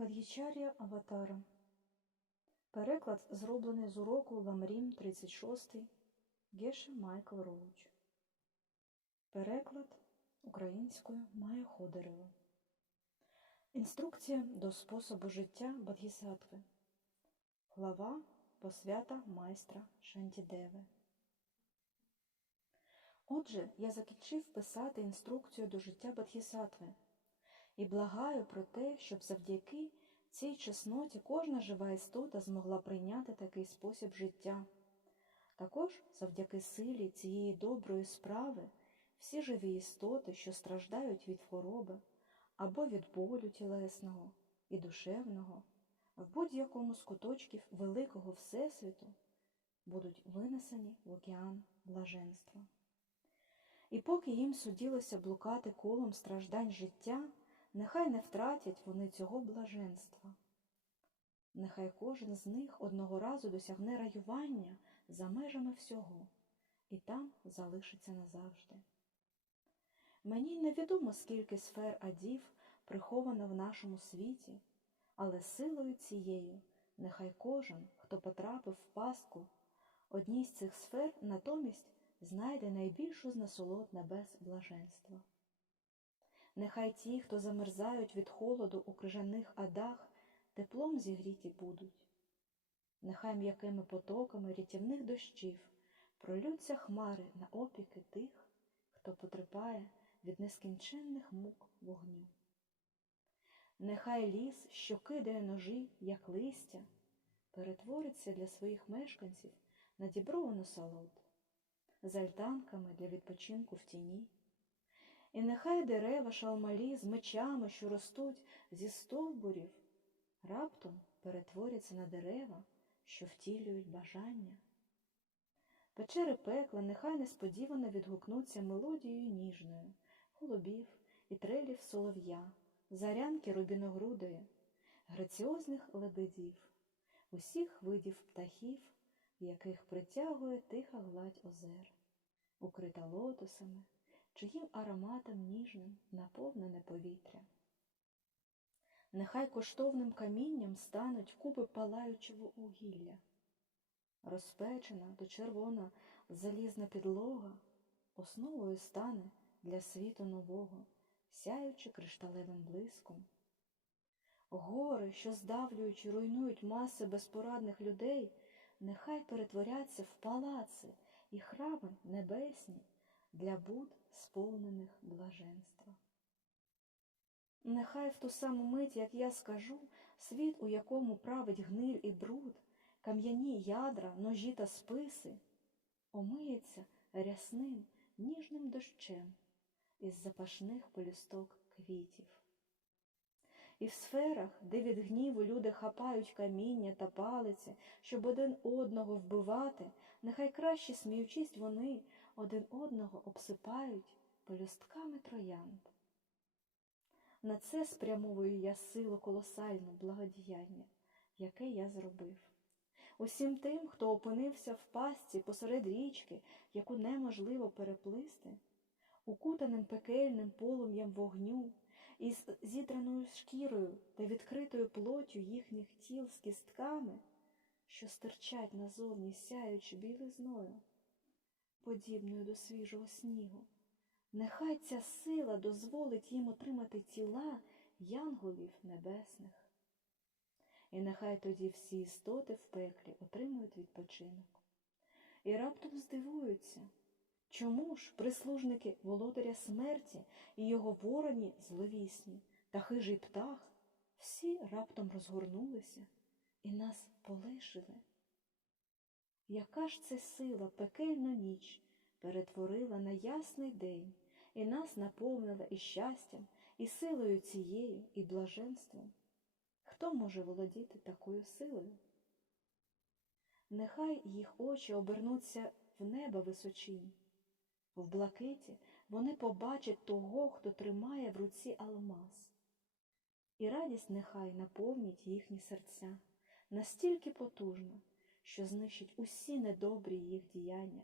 Бад'ячар'я Аватара. Переклад зроблений з уроку Ламрім 36 Геше Майкл Роуч. Переклад українською Майя Ходерева. Інструкція до способу життя Бадгісатви. Глава посвята майстра Шантідеви. Отже, я закінчив писати інструкцію до життя Бадхісатви і благаю про те, щоб завдяки цій чесноті кожна жива істота змогла прийняти такий спосіб життя. Також завдяки силі цієї доброї справи всі живі істоти, що страждають від хвороби або від болю тілесного і душевного, в будь-якому з куточків великого Всесвіту будуть винесені в океан блаженства. І поки їм суділося блукати колом страждань життя, нехай не втратять вони цього блаженства. Нехай кожен з них одного разу досягне раювання за межами всього і там залишиться назавжди. Мені невідомо, скільки сфер адів приховано в нашому світі, але силою цією нехай кожен, хто потрапив в пастку, одній з цих сфер натомість знайде найбільшу з насолод небес блаженства. Нехай ті, хто замерзають від холоду у крижаних адах, теплом зігріті будуть. Нехай м'якими потоками рятівних дощів пролються хмари на опіки тих, хто потерпає від нескінченних мук вогню. Нехай ліс, що кидає ножі, як листя, перетвориться для своїх мешканців на дібровану солод, з альтанками для відпочинку в тіні. І нехай дерева шалмалі з мечами, що ростуть зі стовбурів, раптом перетворяться на дерева, що втілюють бажання. Печери пекла нехай несподівано відгукнуться мелодією ніжною, голубів і трелів солов'я, зарянки рубіногрудої, граціозних лебедів, усіх видів птахів, яких притягує тиха гладь озер, укрита лотосами чиїм ароматом ніжним наповнене повітря. Нехай коштовним камінням стануть куби палаючого угілля, розпечена до червона залізна підлога, основою стане для світу нового, сяючи кришталевим блиском. Гори, що здавлюючи, руйнують маси безпорадних людей, нехай перетворяться в палаци і храми небесні для буд сповнених блаженства. Нехай в ту саму мить, як я скажу, світ, у якому править гниль і бруд, кам'яні ядра, ножі та списи, омиється рясним ніжним дощем із запашних полюсток квітів. І в сферах, де від гніву люди хапають каміння та палиці, щоб один одного вбивати, нехай краще сміючись вони один одного обсипають пелюстками троянд. На це спрямовую я силу колосальну благодіяння, яке я зробив. Усім тим, хто опинився в пастці посеред річки, яку неможливо переплисти, укутаним пекельним полум'ям вогню, із зідраною шкірою та відкритою плоттю їхніх тіл з кістками, що стирчать назовні сяючи білизною, подібною до свіжого снігу. Нехай ця сила дозволить їм отримати тіла янголів небесних. І нехай тоді всі істоти в пеклі отримують відпочинок. І раптом здивуються, чому ж прислужники володаря смерті і його вороні зловісні та хижий птах всі раптом розгорнулися і нас полишили. Яка ж це сила пекельну ніч перетворила на ясний день і нас наповнила і щастям, і силою цією, і блаженством? Хто може володіти такою силою? Нехай їх очі обернуться в небо височінь. В блакиті вони побачать того, хто тримає в руці алмаз. І радість нехай наповнить їхні серця настільки потужно, що знищить усі недобрі їх діяння.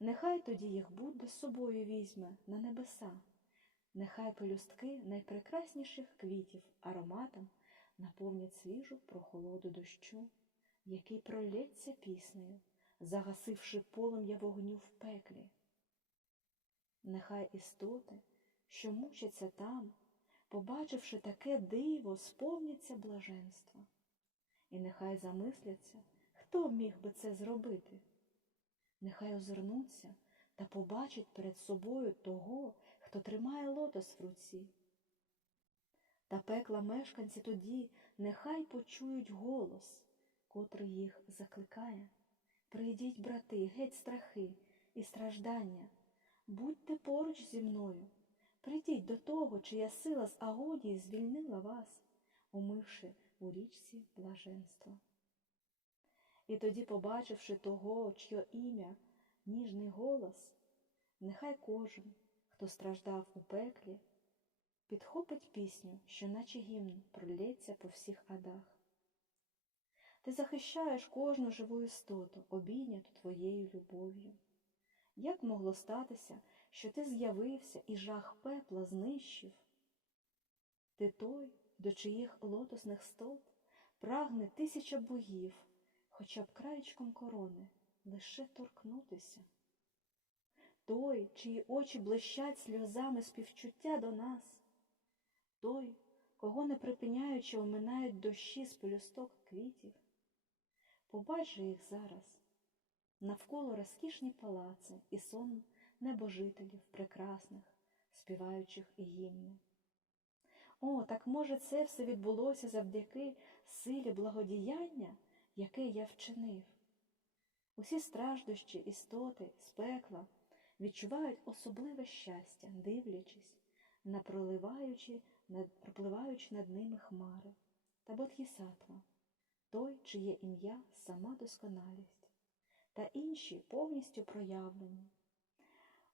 Нехай тоді їх Будда з собою візьме на небеса, нехай пелюстки найпрекрасніших квітів ароматом наповнять свіжу прохолоду дощу, який пролється піснею, загасивши полум'я вогню в пеклі. Нехай істоти, що мучаться там, побачивши таке диво, сповняться блаженства. І нехай замисляться, хто міг би це зробити. Нехай озирнуться та побачать перед собою того, хто тримає лотос в руці. Та пекла мешканці тоді нехай почують голос, котрий їх закликає. Прийдіть, брати, геть страхи і страждання, будьте поруч зі мною, прийдіть до того, чия сила з агонії звільнила вас, умивши у річці блаженства. І тоді, побачивши того, чье ім'я, ніжний голос, нехай кожен, хто страждав у пеклі, підхопить пісню, що наче гімн пролється по всіх адах. Ти захищаєш кожну живу істоту, обійняту твоєю любов'ю. Як могло статися, що ти з'явився і жах пепла знищив? Ти той, до чиїх лотосних столп прагне тисяча богів, хоча б краєчком корони лише торкнутися. Той, чиї очі блищать сльозами співчуття до нас, той, кого не припиняючи оминають дощі з пелюсток квітів. Побач же їх зараз, навколо розкішні палаци і сон небожителів прекрасних, співаючих і гімни. О, так може, це все відбулося завдяки силі благодіяння, яке я вчинив. Усі страждощі, істоти, з пекла відчувають особливе щастя, дивлячись, на проливаючи, над, пропливаючи над ними хмари та бодхісатва, той, чиє ім'я сама досконалість, та інші повністю проявлені.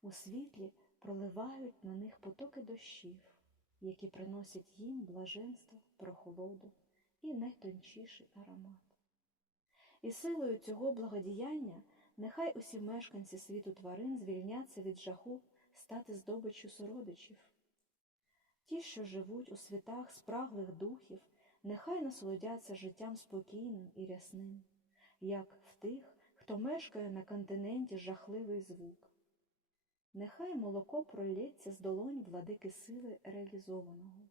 У світлі проливають на них потоки дощів, які приносять їм блаженство, прохолоду і найтончіший аромат. І силою цього благодіяння нехай усі мешканці світу тварин звільняться від жаху стати здобиччю сородичів. Ті, що живуть у світах спраглих духів, нехай насолодяться життям спокійним і рясним, як в тих, хто мешкає на континенті жахливий звук. Нехай молоко пролється з долонь владики сили реалізованого,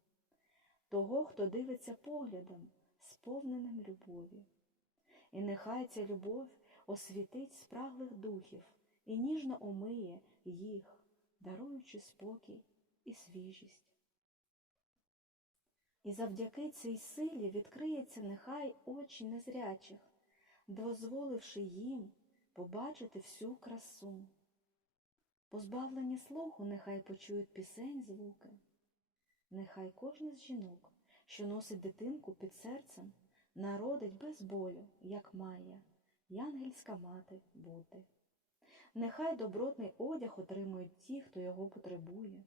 того, хто дивиться поглядом, сповненим любові. І нехай ця любов освітить спраглих духів і ніжно омиє їх, даруючи спокій і свіжість. І завдяки цій силі відкриється нехай очі незрячих, дозволивши їм побачити всю красу. Позбавлені слуху, нехай почують пісень звуки, нехай кожна з жінок, що носить дитинку під серцем, народить без болю, як має, янгельська мати бути. Нехай добротний одяг отримують ті, хто його потребує.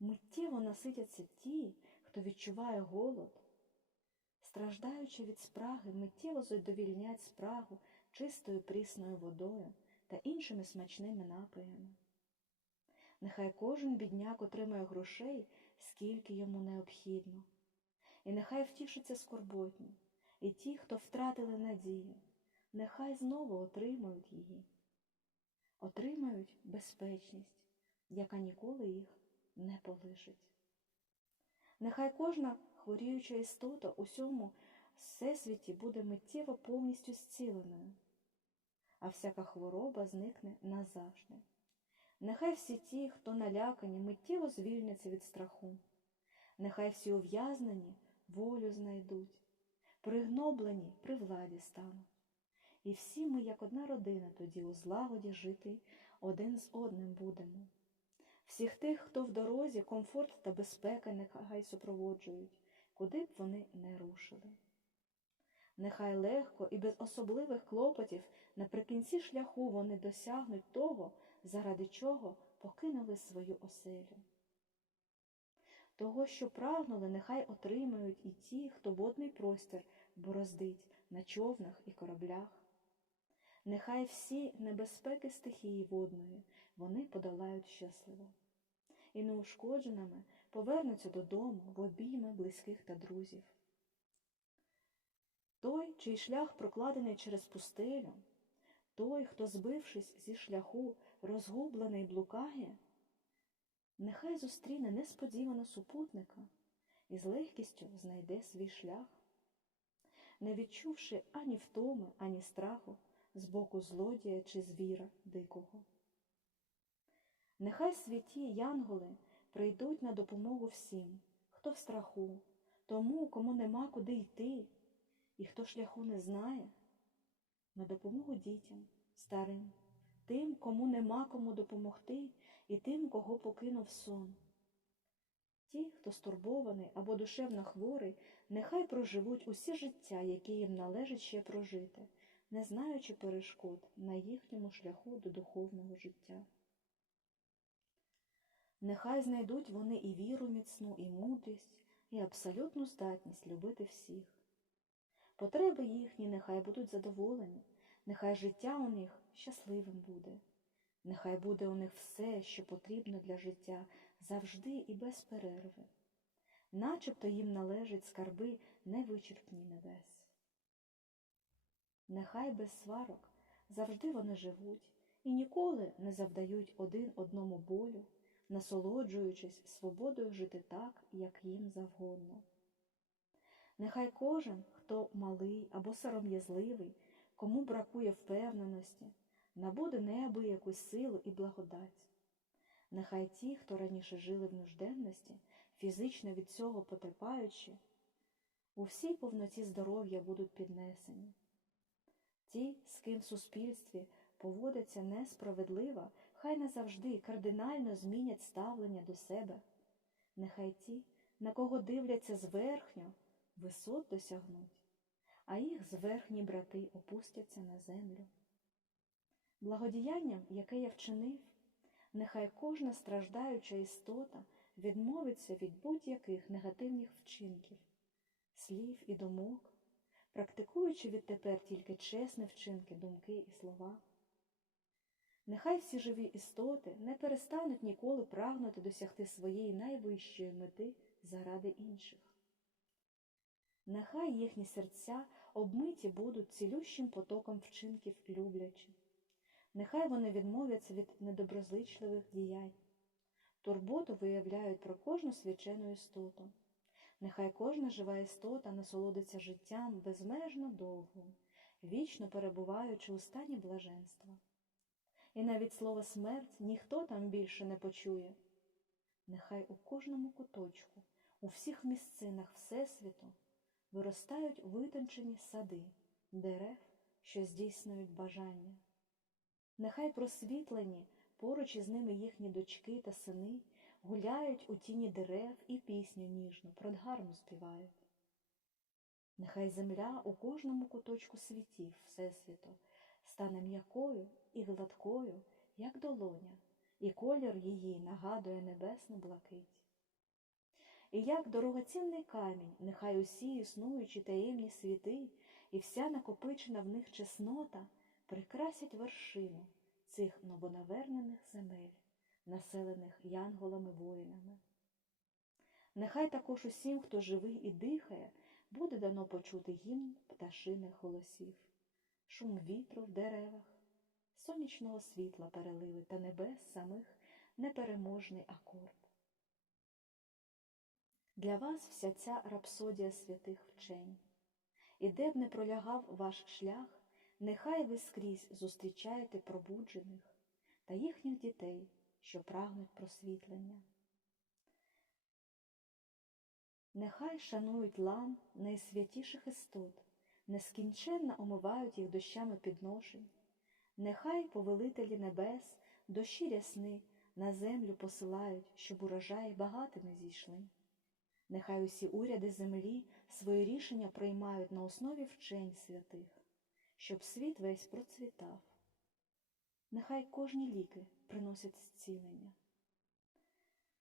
Миттєво наситяться ті, хто відчуває голод. Страждаючи від спраги, миттєво задовільнять спрагу чистою прісною водою та іншими смачними напоями. Нехай кожен бідняк отримає грошей, скільки йому необхідно, і нехай втішиться скорботні, і ті, хто втратили надію, нехай знову отримають її, отримають безпечність, яка ніколи їх не полишить. Нехай кожна хворіюча істота у всьому всесвіті буде миттєво повністю зціленою, а всяка хвороба зникне назавжди. Нехай всі ті, хто налякані, миттєво звільняться від страху, нехай всі ув'язнені волю знайдуть, пригноблені при владі стануть. І всі ми, як одна родина, тоді у злагоді жити один з одним будемо. Всіх тих, хто в дорозі, комфорт та безпека нехай супроводжують, куди б вони не рушили. Нехай легко і без особливих клопотів наприкінці шляху вони досягнуть того, заради чого покинули свою оселю. Того, що прагнули, нехай отримають і ті, хто водний простір бороздить на човнах і кораблях. Нехай всі небезпеки стихії водної вони подолають щасливо, і неушкодженими повернуться додому в обійми близьких та друзів. той, чий шлях прокладений через пустелю, той, хто, збившись зі шляху, розгублений блукає, нехай зустріне несподівано супутника і з легкістю знайде свій шлях, не відчувши ані втоми, ані страху з боку злодія чи звіра дикого. Нехай святі янголи прийдуть на допомогу всім, хто в страху, тому, кому нема куди йти, і хто шляху не знає, на допомогу дітям, старим, тим, кому нема кому допомогти, і тим, кого покинув сон. Ті, хто стурбований або душевно хворий, нехай проживуть усі життя, які їм належить ще прожити, не знаючи перешкод на їхньому шляху до духовного життя. Нехай знайдуть вони і віру міцну, і мудрість, і абсолютну здатність любити всіх. Потреби їхні нехай будуть задоволені, нехай життя у них щасливим буде, нехай буде у них все, що потрібно для життя завжди і без перерви, начебто їм належать скарби невичерпні небес. Нехай без сварок завжди вони живуть і ніколи не завдають один одному болю, насолоджуючись свободою жити так, як їм завгодно. Нехай кожен, хто малий або сором'язливий, кому бракує впевненості, набуде неабияку силу і благодать. Нехай ті, хто раніше жили в нужденності, фізично від цього потерпаючи, у всій повноті здоров'я будуть піднесені. Ті, з ким в суспільстві поводиться несправедливо, хай назавжди кардинально змінять ставлення до себе. Нехай ті, на кого дивляться зверхньо, висот досягнуть, а їх зверхні брати опустяться на землю. Благодіянням, яке я вчинив, нехай кожна страждаюча істота відмовиться від будь-яких негативних вчинків, слів і думок, практикуючи відтепер тільки чесні вчинки, думки і слова. Нехай всі живі істоти не перестануть ніколи прагнути досягти своєї найвищої мети заради інших. Нехай їхні серця обмиті будуть цілющим потоком вчинків люблячи. Нехай вони відмовляться від недоброзичливих діянь, турботу виявляють про кожну свячену істоту. Нехай кожна жива істота насолодиться життям безмежно довго, вічно перебуваючи у стані блаженства. І навіть слово смерть ніхто там більше не почує. Нехай у кожному куточку, у всіх місцинах Всесвіту виростають витончені сади, дерев, що здійснюють бажання. Нехай просвітлені поруч із ними їхні дочки та сини гуляють у тіні дерев і пісню ніжну, продгарну співають. Нехай земля у кожному куточку світів Всесвіту стане м'якою і гладкою, як долоня, і колір її нагадує небесну блакить. І як дорогоцінний камінь, нехай усі існуючі таємні світи і вся накопичена в них чеснота прикрасять вершину цих новонавернених земель, населених янголами-воїнами. Нехай також усім, хто живий і дихає, буде дано почути гімн пташиних голосів, шум вітру в деревах, сонячного світла переливи та небес самих непереможний акорд. Для вас вся ця рапсодія святих вчень. І де б не пролягав ваш шлях, нехай ви скрізь зустрічаєте пробуджених та їхніх дітей, що прагнуть просвітлення. Нехай шанують лам найсвятіших істот, нескінченно омивають їх дощами підношень, нехай повелителі небес дощі рясни на землю посилають, щоб урожаї багатими зійшли. Нехай усі уряди землі свої рішення приймають на основі вчень святих, щоб світ весь процвітав. Нехай кожні ліки приносять зцілення.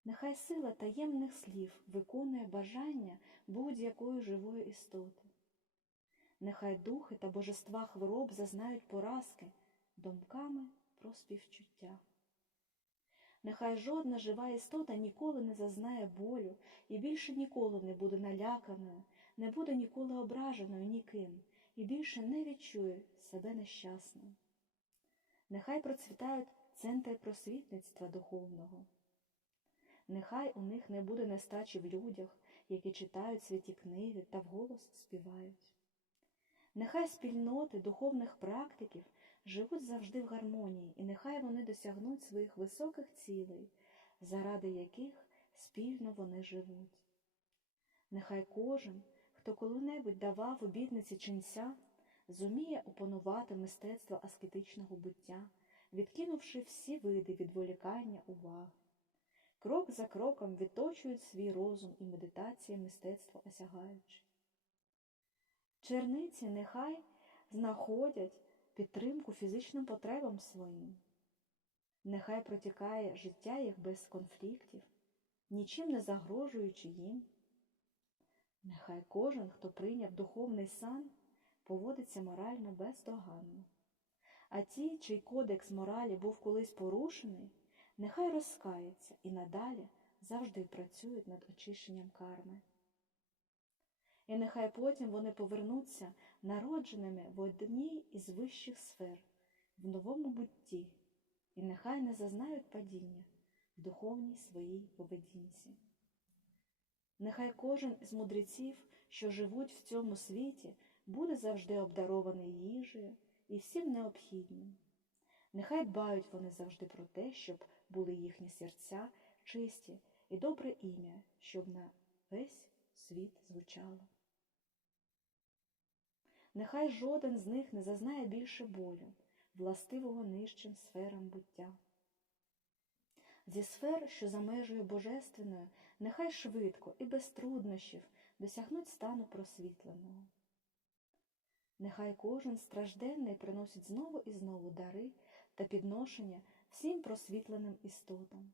Нехай сила таємних слів виконує бажання будь-якої живої істоти. Нехай духи та божества хвороб зазнають поразки думками про співчуття. Нехай жодна жива істота ніколи не зазнає болю і більше ніколи не буде наляканою, не буде ніколи ображеною ніким, і більше не відчує себе нещасним. Нехай процвітають центри просвітництва духовного. Нехай у них не буде нестачі в людях, які читають святі книги та вголос співають. Нехай спільноти духовних практиків живуть завжди в гармонії, і нехай вони досягнуть своїх високих цілей, заради яких спільно вони живуть. Нехай кожен, хто коли-небудь давав обітниці ченця, зуміє опанувати мистецтво аскетичного буття, відкинувши всі види відволікання уваги. Крок за кроком відточують свій розум і медитація мистецтва осягаючи. Черниці нехай знаходять підтримку фізичним потребам своїм. Нехай протікає життя їх без конфліктів, нічим не загрожуючи їм. Нехай кожен, хто прийняв духовний сан, поводиться морально бездоганно. А ті, чий кодекс моралі був колись порушений, нехай розкаються і надалі завжди працюють над очищенням карми. І нехай потім вони повернуться народженими в одній із вищих сфер, в новому бутті, і нехай не зазнають падіння в духовній своїй поведінці. Нехай кожен із мудреців, що живуть в цьому світі, буде завжди обдарований їжею і всім необхідним. Нехай дбають вони завжди про те, щоб були їхні серця чисті і добре ім'я, щоб на весь світ звучало. Нехай жоден з них не зазнає більше болю, властивого нижчим сферам буття. Зі сфер, що за межею божественною, нехай швидко і без труднощів досягнуть стану просвітленого. Нехай кожен стражденний приносить знову і знову дари та підношення всім просвітленим істотам.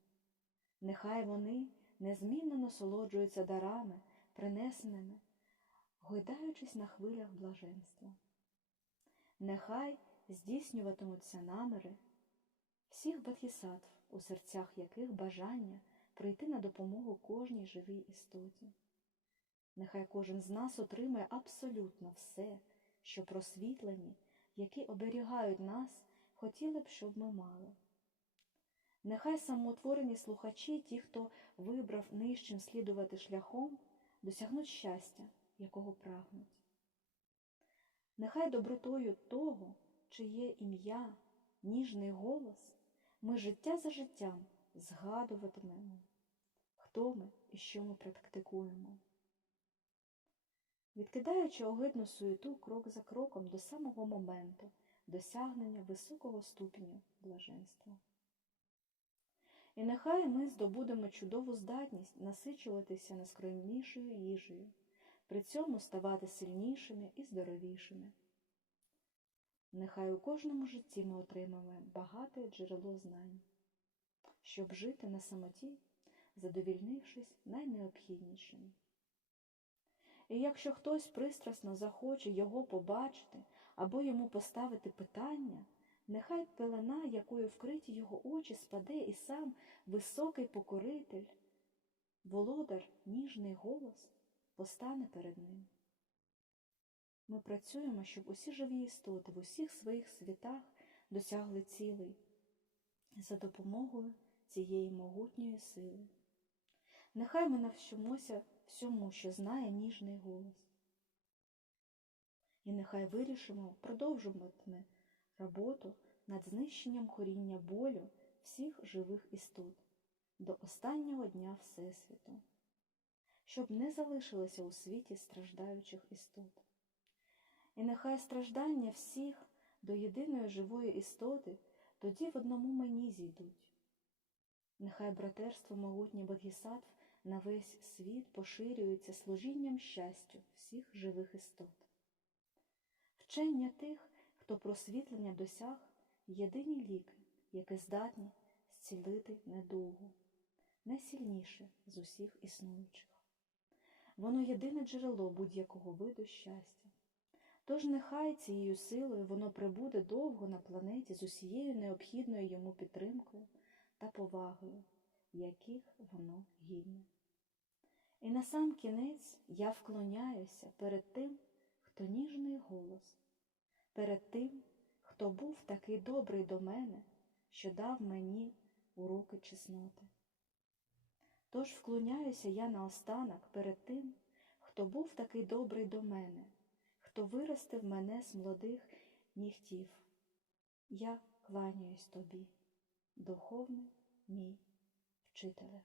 Нехай вони незмінно насолоджуються дарами, принесеними, гойдаючись на хвилях блаженства. Нехай здійснюватимуться наміри всіх бодхісаттв, у серцях яких бажання прийти на допомогу кожній живій істоті. Нехай кожен з нас отримає абсолютно все, що просвітлені, які оберігають нас, хотіли б, щоб ми мали. Нехай самоутворені слухачі, ті, хто вибрав нижчим слідувати шляхом, досягнуть щастя, якого прагнуть. Нехай добротою того, чиє ім'я, ніжний голос, ми життя за життям згадуватимемо, хто ми і що ми практикуємо. Відкидаючи огидну суєту крок за кроком до самого моменту досягнення високого ступеню блаженства. І нехай ми здобудемо чудову здатність насичуватися найскромнішою їжею, при цьому ставати сильнішими і здоровішими. Нехай у кожному житті ми отримаємо багате джерело знань, щоб жити на самоті, задовільнившись найнеобхіднішим. І якщо хтось пристрасно захоче його побачити або йому поставити питання, нехай пелена, якою вкриті його очі, спаде і сам високий покоритель, володар, ніжний голос постане перед ним. Ми працюємо, щоб усі живі істоти в усіх своїх світах досягли цілей за допомогою цієї могутньої сили. Нехай ми навчимося всьому, що знає ніжний голос. І нехай вирішимо продовжуватиме роботу над знищенням коріння болю всіх живих істот до останнього дня Всесвіту, щоб не залишилося у світі страждаючих істот. І нехай страждання всіх до єдиної живої істоти тоді в одному мені зійдуть. Нехай братерство могутнє Бодгісаттв на весь світ поширюється служінням щастю всіх живих істот. Вчення тих, хто просвітлення досяг, єдині ліки, які здатні зцілити недугу, найсильніше з усіх існуючих. Воно єдине джерело будь-якого виду щастя. Тож нехай цією силою воно прибуде довго на планеті з усією необхідною йому підтримкою та повагою, яких воно гідне. І на сам кінець я вклоняюся перед тим, то ніжний голос. Перед тим, хто був такий добрий до мене, що дав мені уроки чесноти. Тож вклоняюся я наостанок перед тим, хто був такий добрий до мене, хто виростив мене з молодих нігтів. Я кланяюсь тобі, духовний мій вчителе.